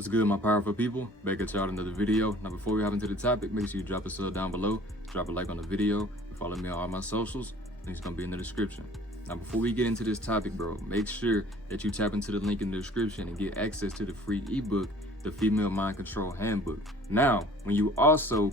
What's good, my powerful people? Back at y'all with another video. Now, before we hop into the topic, make sure you drop a sub down below, drop a like on the video, and follow me on all my socials. Link's gonna be in the description. Now, before we get into this topic, bro, make sure that you tap into the link in the description and get access to the free ebook, The Female Mind Control Handbook. Now,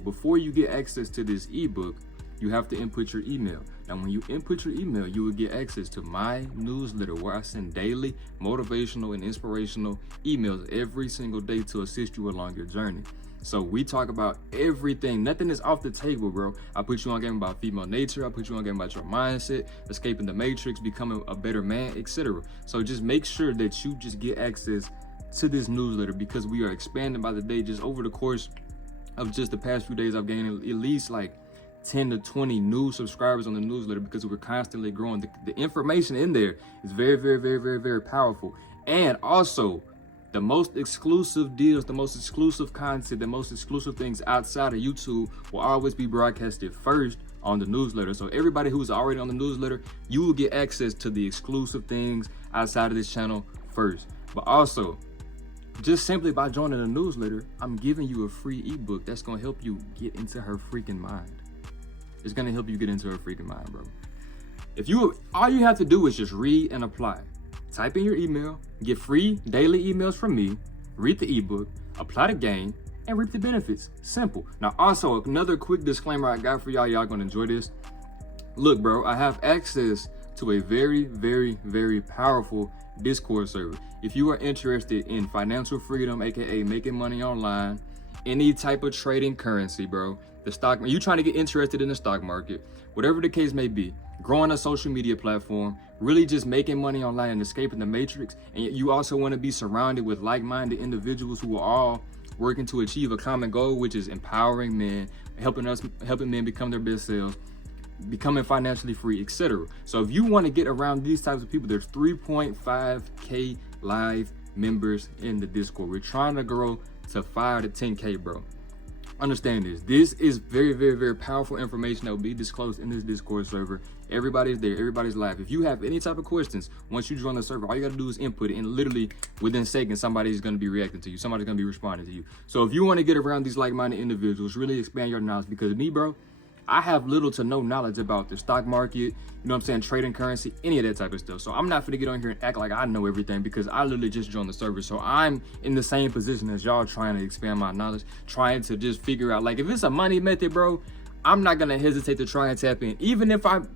before you get access to this ebook, you have to input your email. Now, when you input your email, you will get access to my newsletter where I send daily motivational and inspirational emails every single day to assist you along your journey. So we talk about everything. Nothing is off the table, bro. I put you on game about female nature. I put you on game about your mindset, escaping the matrix, becoming a better man, etc. So just make sure that you just get access to this newsletter because we are expanding by the day. Just over the course of just the past few days, I've gained at least like 10 to 20 new subscribers on the newsletter because we're constantly growing. The information in there is very powerful. And also, the most exclusive deals, the most exclusive content, the most exclusive things outside of YouTube will always be broadcasted first on the newsletter. So everybody who's already on the newsletter, you will get access to the exclusive things outside of this channel first. But also, just simply by joining the newsletter, I'm giving you a free ebook that's gonna help you get into her freaking mind. It's gonna help you get into her freaking mind, bro. All you have to do is just read and apply. Type in your email, get free daily emails from me, read the ebook, apply the game, and reap the benefits. Simple. Now, also, another quick disclaimer I got for y'all. Y'all gonna enjoy this. Look, bro, I have access to a very powerful Discord server. If you are interested in financial freedom, aka making money online, any type of trading currency, bro, you trying to get interested in the stock market, whatever the case may be, growing a social media platform, really just making money online and escaping the matrix, and you also want to be surrounded with like-minded individuals who are all working to achieve a common goal, which is empowering men, helping men become their best selves, becoming financially free, etc. So if you want to get around these types of people, there's 3.5K live members in the Discord. We're trying to grow to 5 to 10K, bro. Understand this. This is very powerful information that will be disclosed in this Discord server. Everybody's there. Everybody's live. If you have any type of questions, once you join the server, all you got to do is input it, and literally within seconds, somebody's going to be reacting to you. Somebody's going to be responding to you. So if you want to get around these like-minded individuals, really expand your knowledge, because me, bro, I have little to no knowledge about the stock market, you know what I'm saying, trading currency, any of that type of stuff. So I'm not gonna get on here and act like I know everything because I literally just joined the server. So I'm in the same position as y'all, trying to expand my knowledge, trying to just figure out, like, if it's a money method, bro, I'm not gonna hesitate to try and tap in. Even if I'm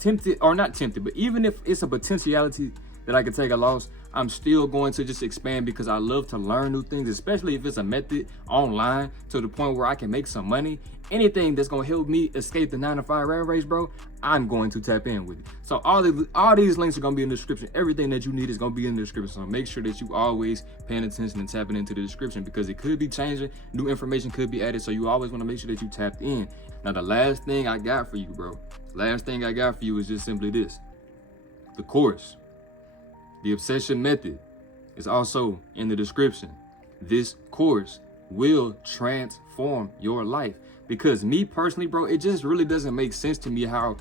tempted, or not tempted, but even if it's a potentiality that I could take a loss, I'm still going to just expand because I love to learn new things, especially if it's a method online to the point where I can make some money. Anything that's going to help me escape the 9-to-5 rat race, bro, I'm going to tap in with it. So all these links are going to be in the description. Everything that you need is going to be in the description. So make sure that you always paying attention and tapping into the description because it could be changing. New information could be added. So you always want to make sure that you tapped in. Now, the last thing I got for you, bro, last thing I got for you is just simply this. The course, the obsession method, is also in the description. This course will transform your life. Because me personally, bro, it just really doesn't make sense to me how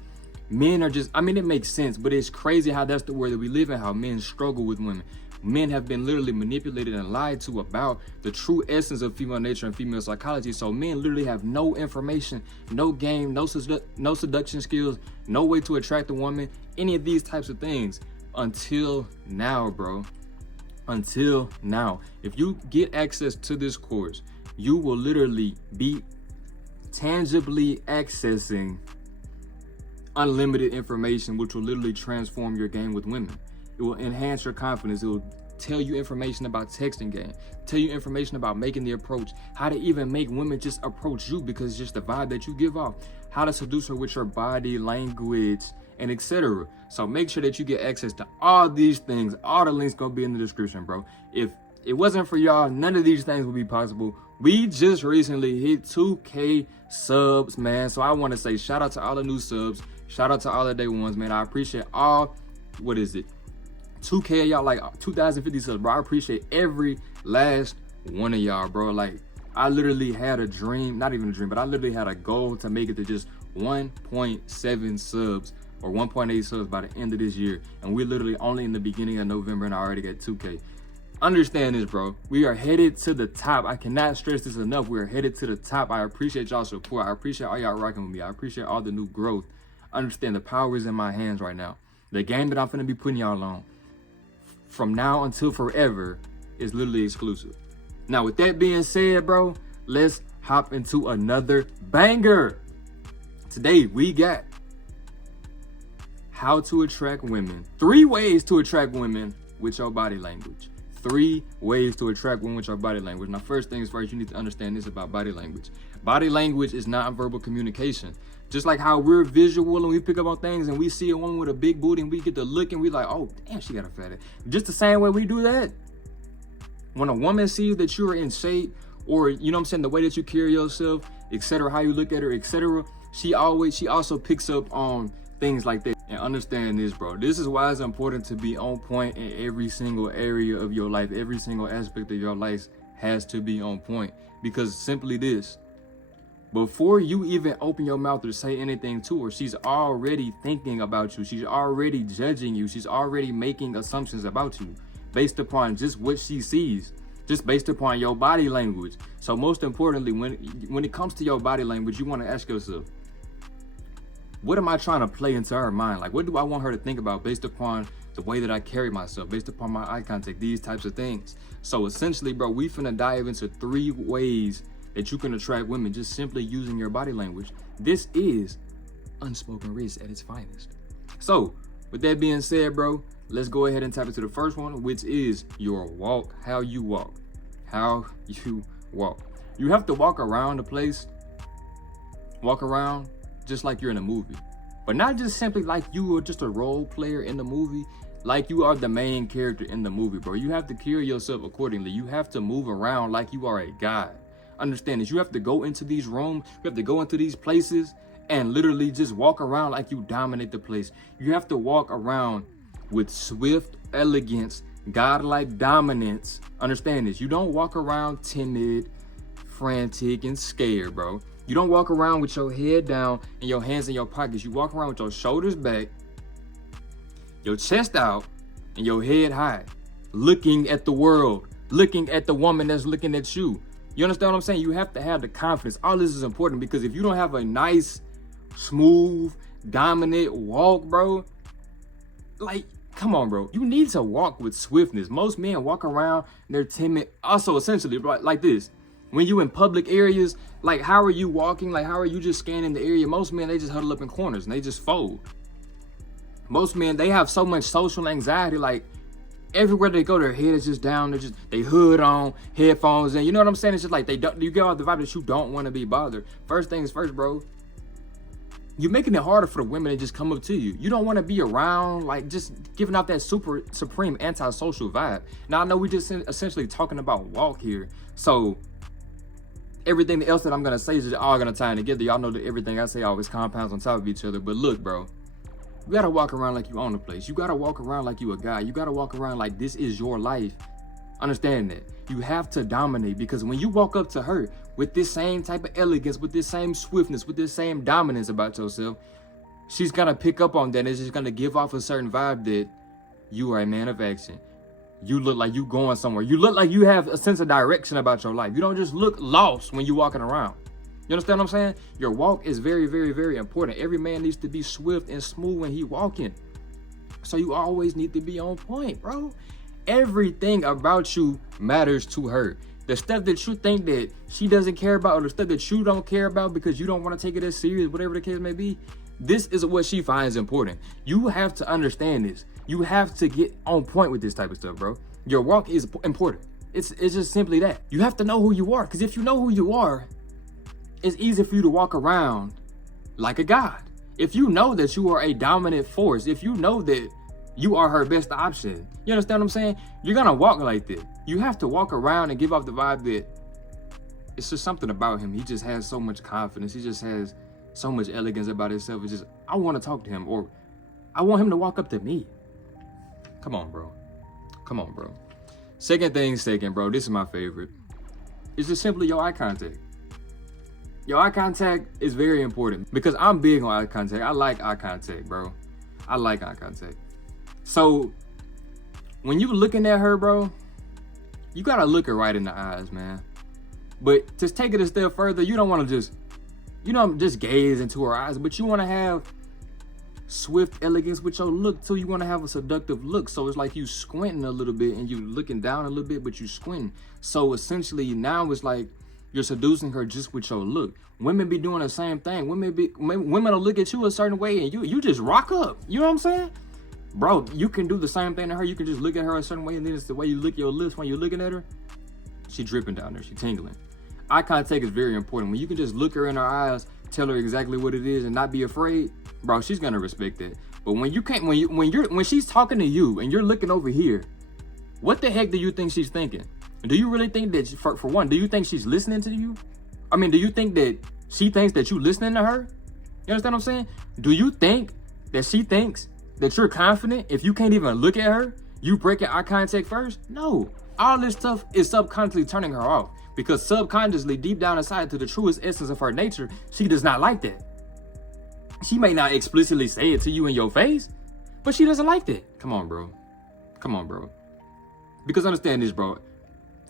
men are just, I mean, it makes sense, but it's crazy how that's the world that we live in, how men struggle with women. Men have been literally manipulated and lied to about the true essence of female nature and female psychology. So men literally have no information, no game, no seduction skills, no way to attract a woman, any of these types of things until now, bro. Until now. If you get access to this course, you will literally be tangibly accessing unlimited information, which will literally transform your game with women. It will enhance your confidence. It will tell you information about texting game, tell you information about making the approach, how to even make women just approach you because it's just the vibe that you give off, how to seduce her with your body language, and etc. So make sure that you get access to all these things. All the links gonna be in the description, bro. If it wasn't for y'all, none of these things would be possible. We just recently hit 2K subs, man. So I want to say shout out to all the new subs. Shout out to all the day ones, man. I appreciate all, 2K of y'all, like 2,050 subs, bro. I appreciate every last one of y'all, bro. Like, I literally had a dream, not even a dream, but I literally had a goal to make it to just 1.7 subs or 1.8 subs by the end of this year. And we're literally only in the beginning of November and I already got 2K. Understand this, bro. We are headed to the top. I cannot stress this enough. We are headed to the top. I appreciate y'all support. I appreciate all y'all rocking with me. I appreciate all the new growth. Understand the power is in my hands right now. The game that I'm finna be putting y'all on from now until forever is literally exclusive. Now, with that being said, bro, let's hop into another banger. Today, we got how to attract women. 3 ways to attract women with your body language. 3 ways to attract women with your body language. Now, first things first, you need to understand this about body language. Body language is nonverbal communication. Just like how we're visual and we pick up on things and we see a woman with a big booty and we get to look and we like, oh, damn, she got a fatty. Just the same way we do that. When a woman sees that you're in shape, or, you know what I'm saying, the way that you carry yourself, etc., how you look at her, etc., she also picks up on things like that. And understand this, bro. This is why it's important to be on point in every single area of your life. Every single aspect of your life has to be on point. Because simply this, before you even open your mouth to say anything to her, she's already thinking about you. She's already judging you. She's already making assumptions about you based upon just what she sees, just based upon your body language. So most importantly, when it comes to your body language, you want to ask yourself, what am I trying to play into her mind? Like, what do I want her to think about based upon the way that I carry myself, based upon my eye contact, these types of things. So essentially, bro, we finna dive into 3 ways that you can attract women just simply using your body language. This is unspoken risk at its finest. So with that being said, bro, let's go ahead and tap into the first one, which is your walk. How you walk. How you walk. You have to walk around the place, walk around just like you're in a movie, but not just simply like you are just a role player in the movie, like you are the main character in the movie, bro. You have to carry yourself accordingly. You have to move around like you are a god. Understand this. You have to go into these rooms, you have to go into these places and literally just walk around like you dominate the place. You have to walk around with swift elegance, godlike dominance. Understand this. You don't walk around timid, frantic, and scared, bro. You don't walk around with your head down and your hands in your pockets. You walk around with your shoulders back, your chest out, and your head high, looking at the world, looking at the woman that's looking at you. You understand what I'm saying? You have to have the confidence. All this is important because if you don't have a nice, smooth, dominant walk, bro, like, come on, bro. You need to walk with swiftness. Most men walk around, they're timid. Also, essentially, like this. When you in public areas, like, how are you walking? Like, how are you just scanning the area? Most men, they just huddle up in corners and they just fold. Most men, they have so much social anxiety. Like, everywhere they go, their head is just down. They hood on, headphones in. You know what I'm saying? It's just like you get all the vibe that you don't want to be bothered. First things first, bro. You're making it harder for the women to just come up to you. You don't want to be around, like, just giving out that supreme antisocial vibe. Now, I know we just essentially talking about walk here. So everything else that I'm going to say is just all going to tie in together. Y'all know that everything I say always compounds on top of each other. But look, bro, you got to walk around like you own the place. You got to walk around like you a guy. You got to walk around like this is your life. Understand that. You have to dominate, because when you walk up to her with this same type of elegance, with this same swiftness, with this same dominance about yourself, she's going to pick up on that. And it's just going to give off a certain vibe that you are a man of action. You look like you going somewhere. You look like you have a sense of direction about your life. You don't just look lost when you're walking around. You understand what I'm saying? Your walk is very, very, very important. Every man needs to be swift and smooth when he walking. So you always need to be on point, bro. Everything about you matters to her. The stuff that you think that she doesn't care about, or the stuff that you don't care about because you don't want to take it as serious, whatever the case may be, this is what she finds important. You have to understand this. You have to get on point with this type of stuff, bro. Your walk is important. It's just simply that. You have to know who you are, because if you know who you are, it's easy for you to walk around like a god. If you know that you are a dominant force, if you know that you are her best option, you understand what I'm saying? You're gonna walk like that. You have to walk around and give off the vibe that it's just something about him. He just has so much confidence. He just has so much elegance about himself. It's just, I want to talk to him, or I want him to walk up to me. Come on, bro. Come on, bro. Second thing, bro, this is my favorite. It's just simply your eye contact. Your eye contact is very important, because I'm big on eye contact. I like eye contact, bro. I like eye contact. So when you looking at her, bro, you gotta look her right in the eyes, man. But to take it a step further, you don't want to just gaze into her eyes, but you want to have swift elegance with your look too. You want to have a seductive look. So it's like you squinting a little bit and you looking down a little bit, but you squinting. So essentially now it's like you're seducing her just with your look. Women be doing the same thing. Women will look at you a certain way and you just rock up. You know what I'm saying? Bro, you can do the same thing to her. You can just look at her a certain way, and then it's the way you lick your lips when you're looking at her. She dripping down there. She tingling. Eye contact is very important. When you can just look her in her eyes, tell her exactly what it is, and not be afraid, bro, she's gonna respect that. But when you can't, when she's talking to you and you're looking over here, what the heck do you think she's thinking? Do you really think that, for one, do you think she's listening to you? I mean, do you think that she thinks that you listening to her? You understand what I'm saying? Do you think that she thinks that you're confident if you can't even look at her? You breaking eye contact first? No. All this stuff is subconsciously turning her off, because subconsciously, deep down inside, to the truest essence of her nature, she does not like that. She may not explicitly say it to you in your face, but she doesn't like that. Come on, bro. Come on, bro. Because understand this, bro.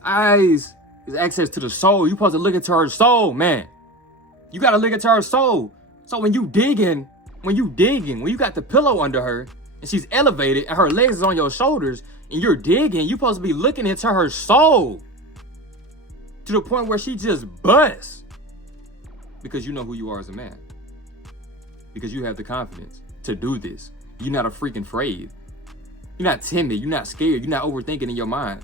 Eyes is access to the soul. You supposed to look into her soul, man. You got to look into her soul. So when you got the pillow under her and she's elevated and her legs is on your shoulders and you're digging, you supposed to be looking into her soul to the point where she just busts, because you know who you are as a man, because you have the confidence to do this. You're not a freaking afraid. You're not timid. You're not scared. You're not overthinking in your mind.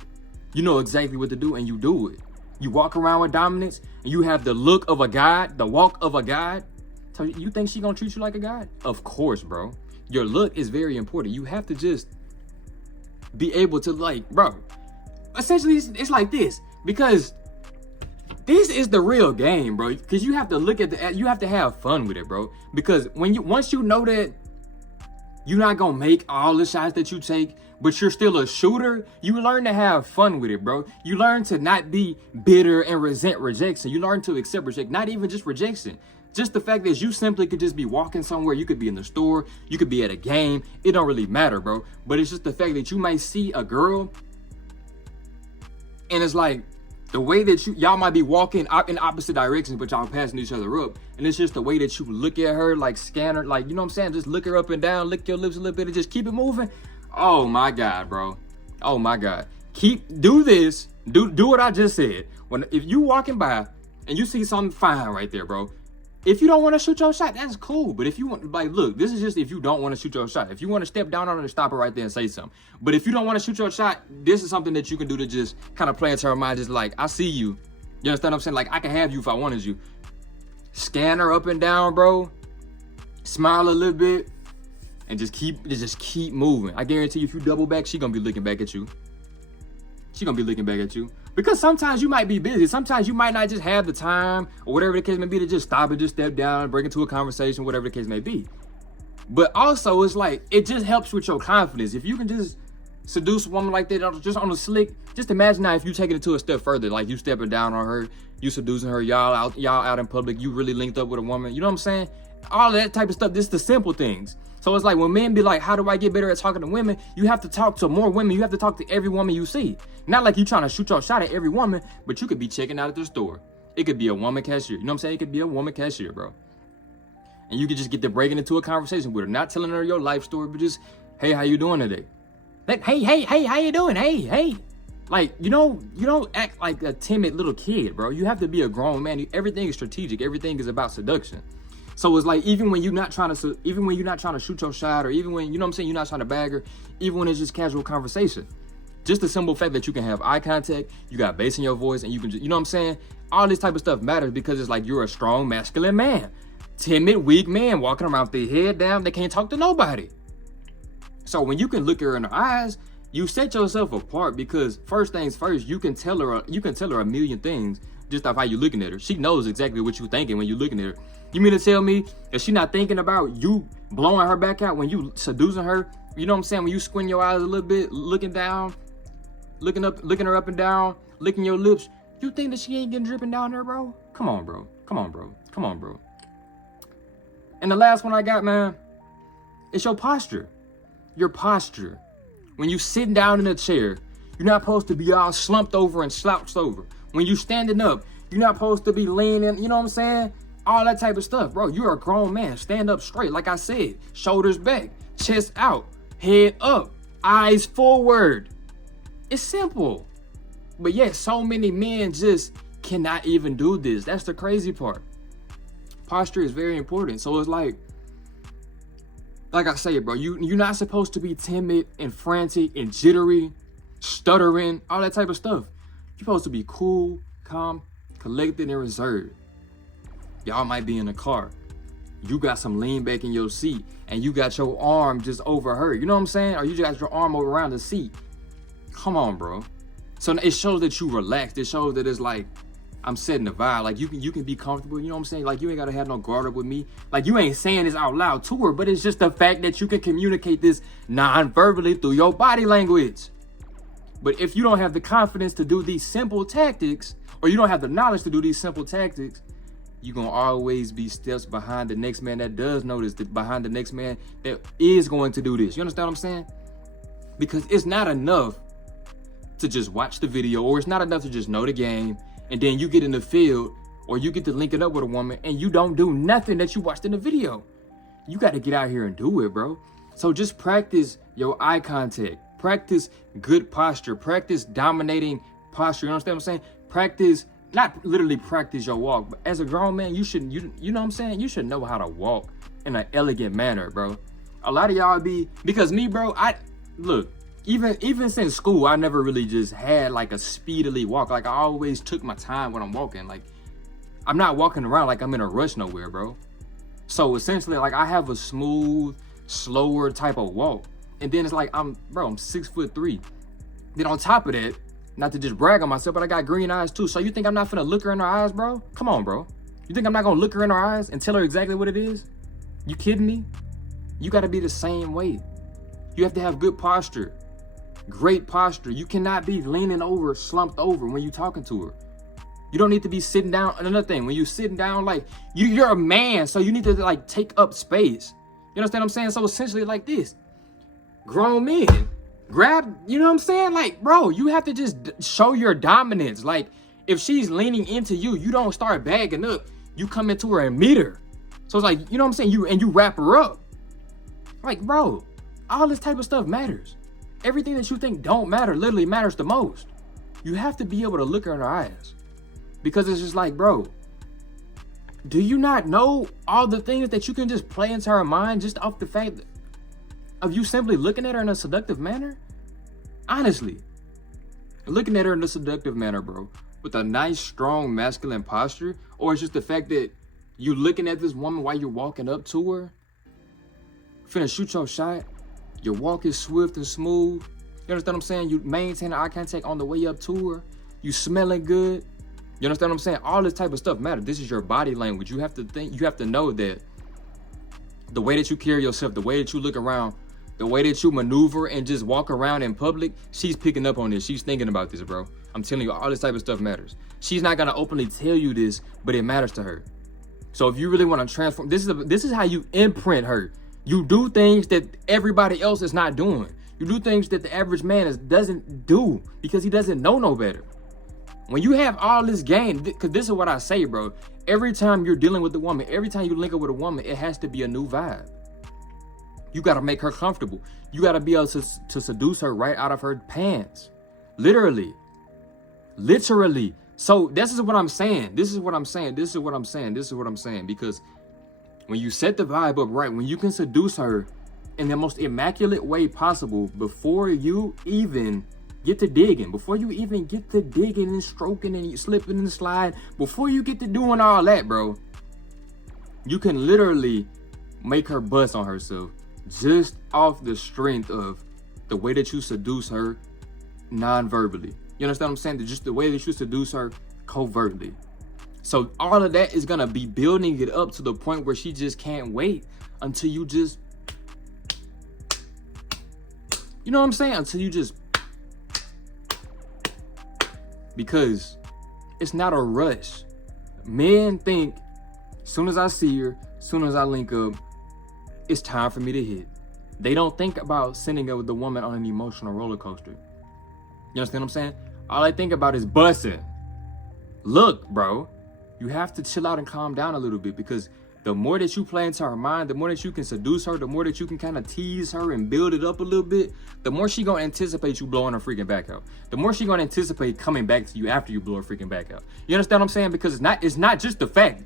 You know exactly what to do and you do it. You walk around with dominance and you have the look of a god, the walk of a god. So you think she gonna treat you like a god? Of course, bro. Your look is very important. You have to just be able to, like, bro, essentially it's like this, because this is the real game, bro. Because you have to look at you have to have fun with it, bro. Because once you know that you're not gonna make all the shots that you take, but you're still a shooter, you learn to have fun with it, bro. You learn to not be bitter and resent rejection. You learn to accept rejection, not even just rejection. Just the fact that you simply could just be walking somewhere. You could be in the store. You could be at a game. It don't really matter, bro. But it's just the fact that you might see a girl and it's like the way that y'all might be walking in opposite directions, but y'all passing each other up. And it's just the way that you look at her, like scan her, like, you know what I'm saying? Just look her up and down, lick your lips a little bit and just keep it moving. Oh my God, bro. Oh my God. Do this. Do what I just said. If you walking by and you see something fine right there, bro, if you don't want to shoot your shot, that's cool. But if you want, like, look, this is just if you don't want to shoot your shot. If you want to step down on her and stop her right there and say something. But if you don't want to shoot your shot, this is something that you can do to just kind of play into her mind. Just like, I see you. You understand what I'm saying? Like, I can have you if I wanted you. Scan her up and down, bro. Smile a little bit. And just keep moving. I guarantee you, if you double back, she gonna be looking back at you. She gonna be looking back at you. Because sometimes you might be busy. Sometimes you might not just have the time or whatever the case may be to just stop and just step down and break into a conversation, whatever the case may be. But also, it's like, it just helps with your confidence. If you can just seduce a woman like that, just on the slick, just imagine now if you taking it to a step further, like you stepping down on her, you seducing her, y'all out in public, you really linked up with a woman. You know what I'm saying? All that type of stuff. This is the simple things. So it's like when men be like, how do I get better at talking to women? You have to talk to more women. You have to talk to every woman you see. Not like you trying to shoot your shot at every woman, but you could be checking out at the store. It could be a woman cashier. You know what I'm saying? It could be a woman cashier, bro. And you could just get to breaking into a conversation with her. Not telling her your life story, but just, hey, how you doing today? Like, hey, how you doing? Hey. Like, you don't act like a timid little kid, bro. You have to be a grown man. Everything is strategic. Everything is about seduction. So it's like, even when you're not trying to shoot your shot, or even when, you know what I'm saying, you're not trying to bag her, even when it's just casual conversation, just the simple fact that you can have eye contact, you got bass in your voice, and you can just, you know what I'm saying? All this type of stuff matters because it's like you're a strong, masculine man. Timid, weak man walking around with their head down, they can't talk to nobody. So when you can look her in her eyes, you set yourself apart, because first things first, you can tell her a million things just off how you looking at her. She knows exactly what you're thinking when you're looking at her. You mean to tell me that she not thinking about you blowing her back out when you seducing her? You know what I'm saying? When you squint your eyes a little bit, looking down, looking her up and down, licking your lips. You think that she ain't getting dripping down there, bro? Come on, bro. And the last one I got, man, is your posture. Your posture. When you sitting down in a chair, You're not supposed to be all slumped over and slouched over. When you standing up, you're not supposed to be leaning, you know what I'm saying? All that type of stuff, bro. You're a grown man. Stand up straight, like I said. Shoulders back, chest out, head up, eyes forward. It's simple. But yet, so many men just cannot even do this. That's the crazy part. Posture is very important. So it's like I say, bro, you're not supposed to be timid and frantic and jittery, stuttering, all that type of stuff. You're supposed to be cool, calm, collected, and reserved. Y'all might be in a car. You got some lean back in your seat and you got your arm just over her. You know what I'm saying? Or you just got your arm over around the seat. Come on, bro. So it shows that you relaxed. It shows that it's like, I'm setting the vibe. Like you can be comfortable. You know what I'm saying? Like you ain't gotta have no guard up with me. Like you ain't saying this out loud to her, but it's just the fact that you can communicate this non-verbally through your body language. But if you don't have the confidence to do these simple tactics, or you don't have the knowledge to do these simple tactics, you're gonna always be steps behind the next man that does know this, behind the next man that is going to do this. You understand what I'm saying? Because it's not enough to just watch the video, or it's not enough to just know the game, and then you get in the field, or you get to link it up with a woman, and you don't do nothing that you watched in the video. You got to get out here and do it, bro. So just practice your eye contact. Practice good posture. Practice dominating posture. You understand what I'm saying? Practice, not literally practice your walk, but as a grown man, you know what I'm saying? You should know how to walk in an elegant manner, bro. A lot of y'all because me, bro, even since school, I never really just had like a speedily walk. Like I always took my time when I'm walking. Like I'm not walking around like I'm in a rush nowhere, bro. So essentially, like I have a smooth, slower type of walk. And then it's like, I'm 6'3". Then on top of that, not to just brag on myself, but I got green eyes too. So you think I'm not finna look her in her eyes, bro? Come on, bro. You think I'm not gonna look her in her eyes and tell her exactly what it is? You kidding me? You gotta be the same way. You have to have good posture, great posture. You cannot be leaning over, slumped over when you're talking to her. You don't need to be sitting down. Another thing, when you're sitting down, like you're a man, so you need to like take up space. You understand what I'm saying? So essentially like this. Grown men, grab, you know what I'm saying? Like, bro, you have to just show your dominance. Like, if she's leaning into you, you don't start bagging up. You come into her and meet her. So it's like, you know what I'm saying? You wrap her up. Like, bro, all this type of stuff matters. Everything that you think don't matter literally matters the most. You have to be able to look her in her eyes. Because it's just like, bro, do you not know all the things that you can just play into her mind just off the fact of you simply looking at her in a seductive manner? Honestly, looking at her in a seductive manner, bro, with a nice, strong, masculine posture, or it's just the fact that you looking at this woman while you're walking up to her, finna shoot your shot, your walk is swift and smooth, you understand what I'm saying? You maintain eye contact on the way up to her, you smelling good, you understand what I'm saying? All this type of stuff matters. This is your body language. You have to think, you have to know that the way that you carry yourself, the way that you look around, the way that you maneuver and just walk around in public, she's picking up on this. She's thinking about this, bro. I'm telling you, all this type of stuff matters. She's not gonna openly tell you this, but it matters to her. So if you really want to transform, this is how you imprint her. You do things that everybody else is not doing. You do things that the average man doesn't do because he doesn't know no better. When you have all this game, because this is what I say, bro. Every time you're dealing with a woman, every time you link up with a woman, it has to be a new vibe. You got to make her comfortable. You got to be able to seduce her right out of her pants. Literally. So this is what I'm saying. This is what I'm saying. Because when you set the vibe up right, when you can seduce her in the most immaculate way possible before you even get to digging, and stroking and slipping and sliding, before you get to doing all that, bro, you can literally make her bust on herself just off the strength of the way that you seduce her non-verbally. You understand what I'm saying? Just the way that you seduce her covertly. So all of that is gonna be building it up to the point where she just can't wait until you just, you know what I'm saying? Until you just, because it's not a rush. Men think, soon as I see her, soon as I link up, it's time for me to hit. They don't think about sending up with the woman on an emotional roller coaster. You understand what I'm saying? All I think about is busting. Look, bro, you have to chill out and calm down a little bit, because the more that you play into her mind, the more that you can seduce her, the more that you can kind of tease her and build it up a little bit, the more she gonna anticipate you blowing her freaking back out. The more she gonna anticipate coming back to you after you blow her freaking back out. You understand what I'm saying? Because it's not just the fact.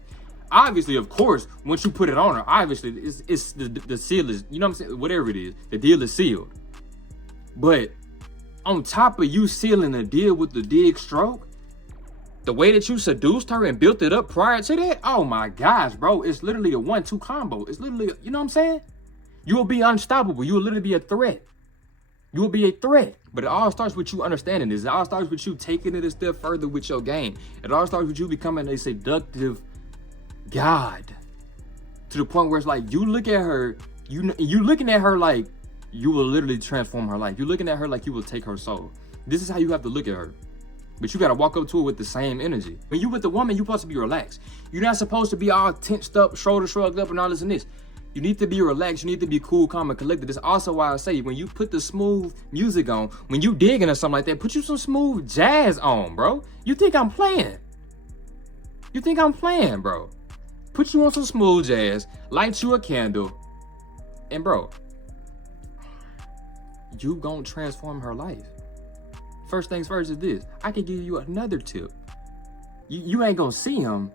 Obviously, of course, once you put it on her, obviously it's the seal is, you know what I'm saying? Whatever it is, the deal is sealed. But on top of you sealing the deal with the dig stroke, the way that you seduced her and built it up prior to that, oh my gosh, bro, it's literally a 1-2 combo. It's literally, you know what I'm saying? You will be unstoppable. You will literally be a threat. You will be a threat. But it all starts with you understanding this. It all starts with you taking it a step further with your game. It all starts with you becoming a seductive god. To the point where it's like, you look at her, you looking at her like you will literally transform her life. You're looking at her like you will take her soul. This is how you have to look at her. But you gotta walk up to her with the same energy. When you with the woman, you're supposed to be relaxed. You're not supposed to be all tensed up, shoulder shrugged up and all this and this. You need to be relaxed. You need to be cool, calm, and collected. That's also why I say, when you put the smooth music on, when you digging or something like that, put you some smooth jazz on, bro. You think I'm playing? You think I'm playing, bro? Put you on some smooth jazz, light you a candle, and bro, you gonna transform her life. First things first is this. I can give you another tip. You ain't gonna see them,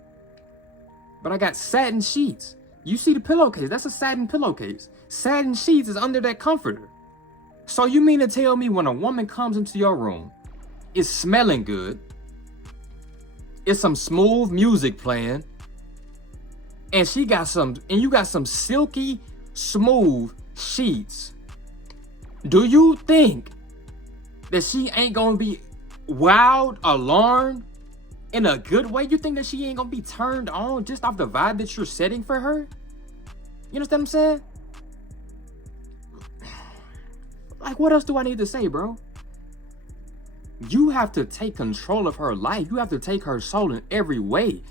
but I got satin sheets. You see the pillowcase? That's a satin pillowcase. Satin sheets is under that comforter. So you mean to tell me when a woman comes into your room, it's smelling good, it's some smooth music playing, and you got some silky, smooth sheets. Do you think that she ain't gonna be wowed, alarmed in a good way? You think that she ain't gonna be turned on just off the vibe that you're setting for her? You understand what I'm saying? Like, what else do I need to say, bro? You have to take control of her life. You have to take her soul in every way.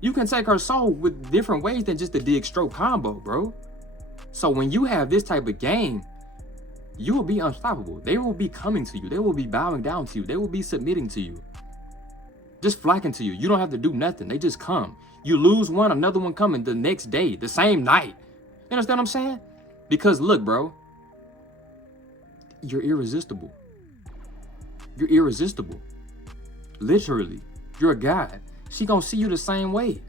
You can take her soul with different ways than just the dig stroke combo, bro. So when you have this type of game, you will be unstoppable. They will be coming to you. They will be bowing down to you. They will be submitting to you. Just flocking to you. You don't have to do nothing. They just come. You lose one, another one coming the next day, the same night. You understand what I'm saying? Because look, bro, you're irresistible. You're irresistible. Literally, you're a god. She gonna see you the same way. You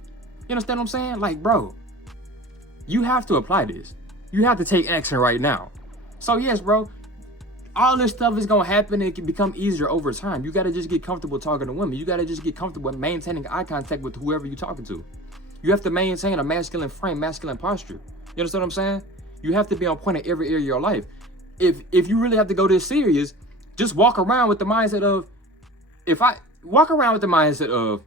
understand what I'm saying? Like, bro, you have to apply this. You have to take action right now. So yes, bro, all this stuff is gonna happen and it can become easier over time. You gotta just get comfortable talking to women. You gotta just get comfortable maintaining eye contact with whoever you're talking to. You have to maintain a masculine frame, masculine posture. You understand what I'm saying? You have to be on point in every area of your life. If you really have to go this serious, just walk around with the mindset of,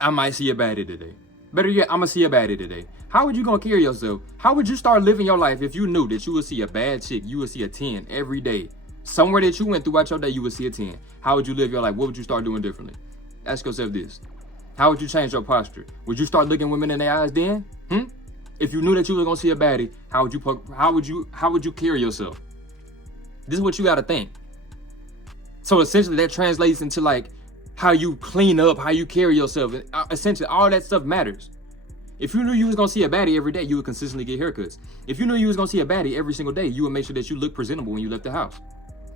I might see a baddie today. Better yet, I'm gonna see a baddie today. How would you gonna carry yourself? How would you start living your life if you knew that you would see a bad chick, you would see a 10 every day? Somewhere that you went throughout your day, you would see a 10. How would you live your life? What would you start doing differently? Ask yourself this. How would you change your posture? Would you start looking women in their eyes then? If you knew that you were gonna see a baddie, how would you carry yourself? This is what you gotta think. So essentially that translates into like how you clean up, how you carry yourself. Essentially all that stuff matters. If you knew you was gonna see a baddie every day, you would consistently get haircuts. If you knew you was gonna see a baddie every single day, you would make sure that you look presentable when you left the house.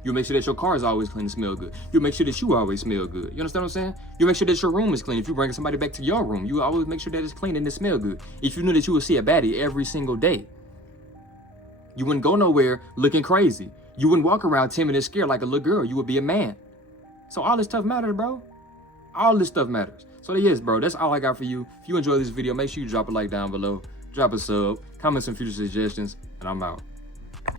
You make sure that your car is always clean and smell good. You make sure that you always smell good. You understand what I'm saying? You make sure that your room is clean. If you bring somebody back to your room, you always make sure that it's clean and it smell good. If you knew that you would see a baddie every single day, you wouldn't go nowhere looking crazy. You wouldn't walk around timid and scared like a little girl. You would be a man. So all this stuff matters, bro. All this stuff matters. So yes, bro, that's all I got for you. If you enjoyed this video, make sure you drop a like down below, drop a sub, comment some future suggestions, and I'm out.